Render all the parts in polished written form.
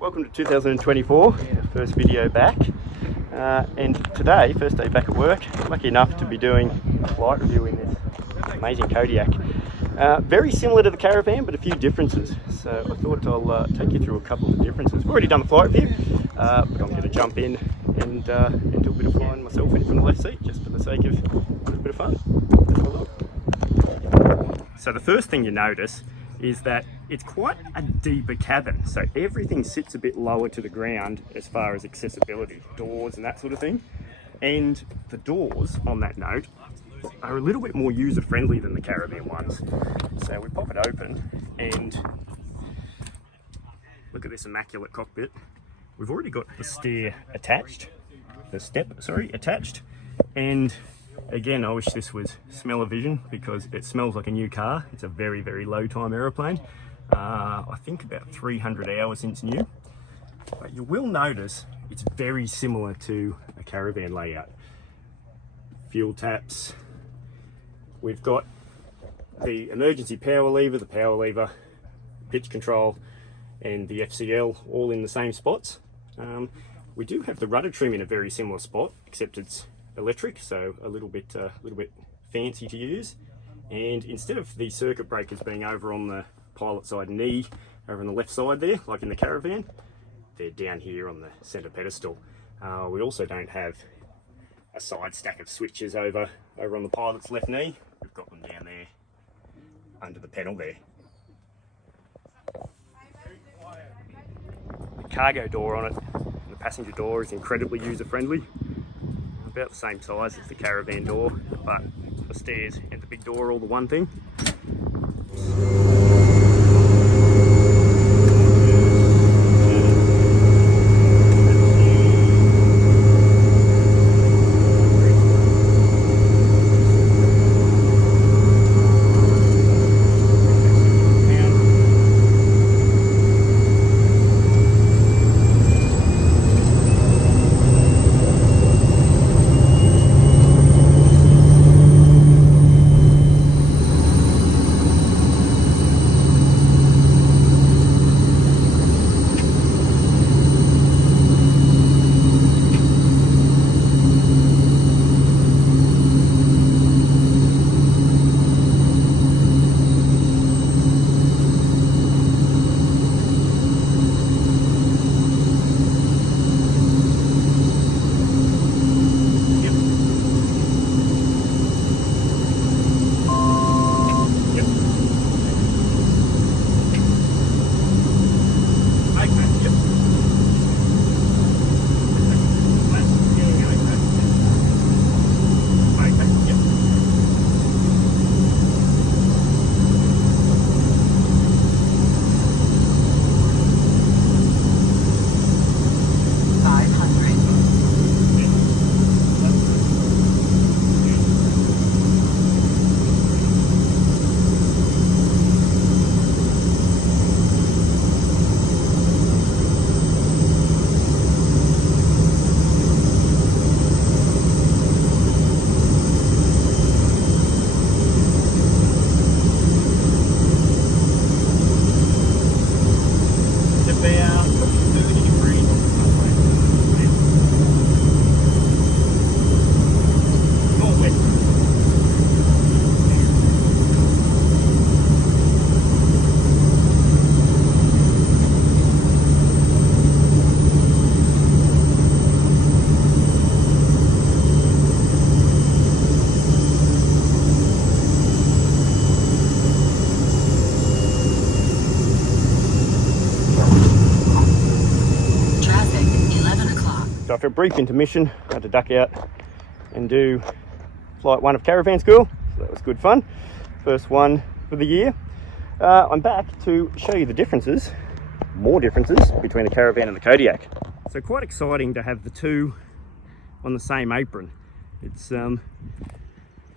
Welcome to 2024, first video back. And today, first day back at work, lucky enough to be doing a flight review in this amazing Kodiak. Very similar to the Caravan, but a few differences. So I thought I'll take you through a couple of the differences. We've already done the flight review, but I'm going to jump in and do a bit of flying myself in from the left seat, just for the sake of a bit of fun. Let's have a look. So the first thing you notice is that it's quite a deeper cabin, so everything sits a bit lower to the ground as far as accessibility, doors and that sort of thing. And the doors, on that note, are a little bit more user-friendly than the Caravan ones. So we pop it open and look at this immaculate cockpit. We've already got the step attached, and again, I wish this was smell-o-vision because it smells like a new car. It's a very, very low-time aeroplane. I think about 300 hours since new. But you will notice it's very similar to a Caravan layout. Fuel taps. We've got the emergency power lever, pitch control, and the FCL all in the same spots. We do have the rudder trim in a very similar spot, except it's electric, so a little bit fancy to use. And instead of the circuit breakers being over on the pilot side knee, over on the left side there, like in the Caravan, they're down here on the center pedestal. We also don't have a side stack of switches over on the pilot's left knee. We've got them down there under the pedal there. The cargo door on it, the passenger door, is incredibly user-friendly. About the same size as the Caravan door, but the stairs and the big door are all the one thing. So after a brief intermission, I had to duck out and do flight 1 of Caravan school. So that was good fun. First one for the year. I'm back to show you the differences, more differences, between the Caravan and the Kodiak. So quite exciting to have the two on the same apron. It's a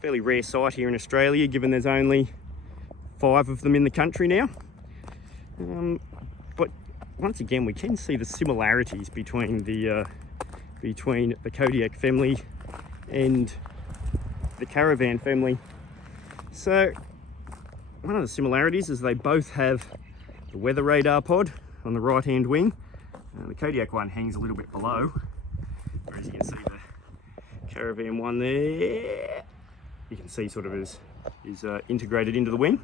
fairly rare sight here in Australia, given there's only 5 of them in the country now. But once again, we can see the similarities between the Kodiak family and the Caravan family. So one of the similarities is they both have the weather radar pod on the right hand wing, The Kodiak one hangs a little bit below, whereas you can see the Caravan one there, you can see sort of is integrated into the wing.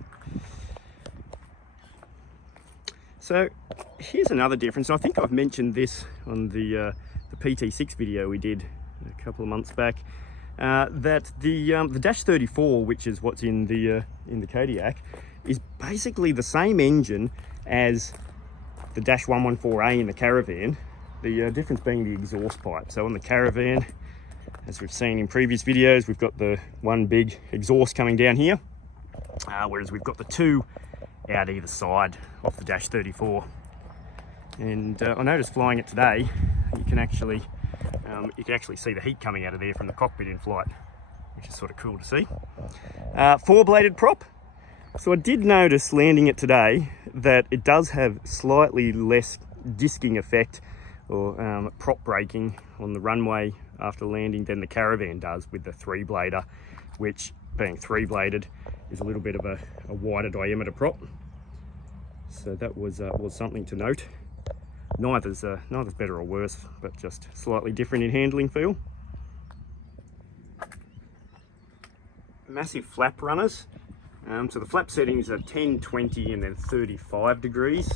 So here's another difference. I think I've mentioned this on the PT6 video we did a couple of months back, that the Dash 34, which is what's in the Kodiak, is basically the same engine as the Dash 114A in the Caravan. The difference being the exhaust pipe. So on the Caravan, as we've seen in previous videos, we've got the one big exhaust coming down here, whereas we've got the two out either side of the Dash 34. And I noticed flying it today, you can actually see the heat coming out of there from the cockpit in flight, which is sort of cool to see. Four-bladed prop. So I did notice landing it today that it does have slightly less disking effect or prop braking on the runway after landing than the Caravan does with the three-blader, which, being three-bladed, is a little bit of a wider diameter prop. So that was something to note. Neither's better or worse, but just slightly different in handling feel. Massive flap runners. So the flap settings are 10, 20 and then 35 degrees,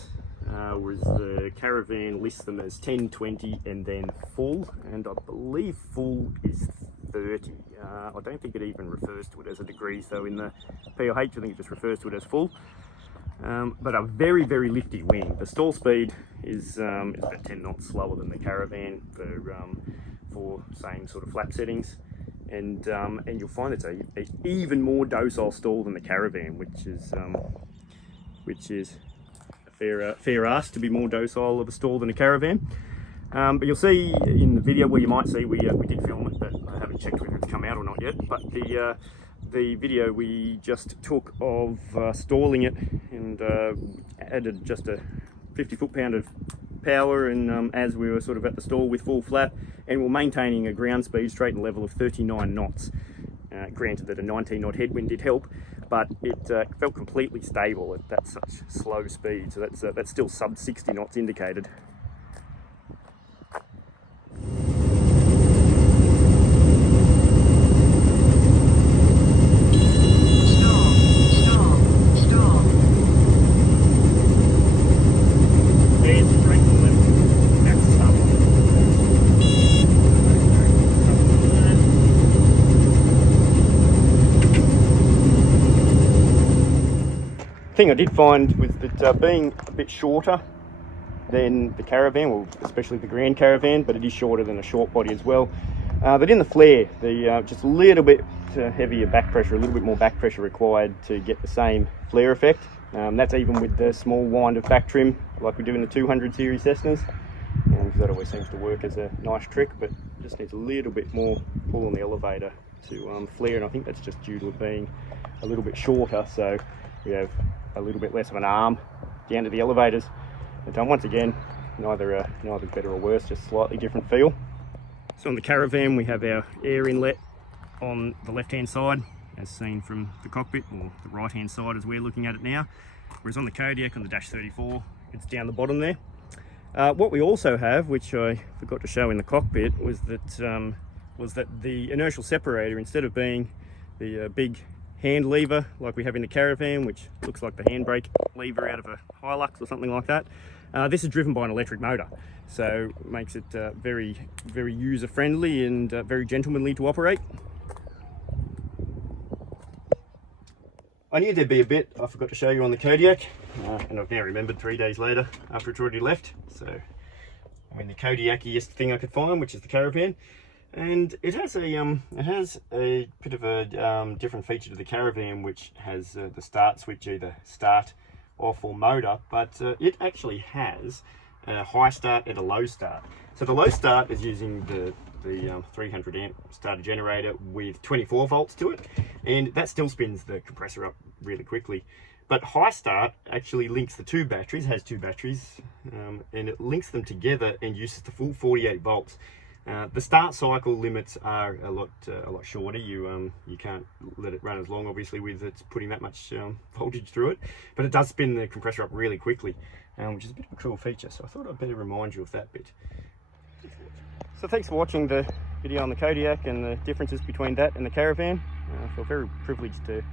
whereas the Caravan lists them as 10, 20 and then full, and I believe full is 30. I don't think it even refers to it as a degrees though in the POH. I think it just refers to it as full. But a very, very lifty wing. The stall speed is about 10 knots slower than the Caravan for same sort of flap settings, and you'll find it's a even more docile stall than the Caravan, which is a fair ask to be more docile of a stall than a Caravan. But you'll see in the video, well, you might see we did film it, but I haven't checked whether it's come out or not yet. But the video we just took of stalling it and added just a 50 foot-pound of power, and as we were sort of at the stall with full flap, and we're maintaining a ground speed straight and level of 39 knots. Granted that a 19 knot headwind did help, but it felt completely stable at that such slow speed. So that's still sub 60 knots indicated. Thing I did find was that being a bit shorter than the Caravan, well, especially the Grand Caravan, but it is shorter than a short body as well, that in the flare, just a little bit heavier back pressure, a little bit more back pressure required to get the same flare effect. That's even with the small wind of back trim like we do in the 200 series Cessnas, because that always seems to work as a nice trick, but just needs a little bit more pull on the elevator to flare, and I think that's just due to it being a little bit shorter, so we have a little bit less of an arm down to the elevators. But once again, neither better or worse, just slightly different feel. So on the Caravan we have our air inlet on the left hand side as seen from the cockpit, or the right hand side as we're looking at it now, whereas on the Kodiak, on the Dash 34, it's down the bottom there. What we also have, which I forgot to show in the cockpit, was that the inertial separator, instead of being the big hand lever like we have in the Caravan, which looks like the handbrake lever out of a Hilux or something like that, this is driven by an electric motor, so it makes it very, very user friendly and very gentlemanly to operate. I knew there'd be a bit I forgot to show you on the Kodiak, and I've now remembered 3 days later after it's already left. So I'm in the Kodiakiest thing I could find, which is the Caravan. And it has a bit of a different feature to the Caravan, which has the start switch, either start, off or motor, but it actually has a high start and a low start. So the low start is using the 300 amp starter generator with 24 volts to it, and that still spins the compressor up really quickly. But high start actually links the two batteries, has two batteries, and it links them together and uses the full 48 volts. The start cycle limits are a lot shorter. You can't let it run as long, obviously, with it's putting that much voltage through it, but it does spin the compressor up really quickly, which is a bit of a cool feature. So I thought I'd better remind you of that bit. So thanks for watching the video on the Kodiak and the differences between that and the Caravan. I feel very privileged to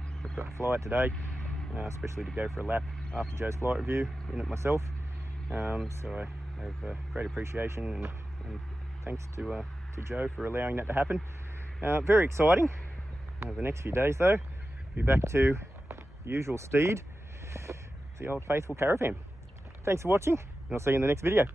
fly it today, especially to go for a lap after Joe's flight review in it myself. So I have great appreciation and thanks to Joe for allowing that to happen. Very exciting. The next few days though, be back to the usual steed, the old faithful Caravan. Thanks for watching, and I'll see you in the next video.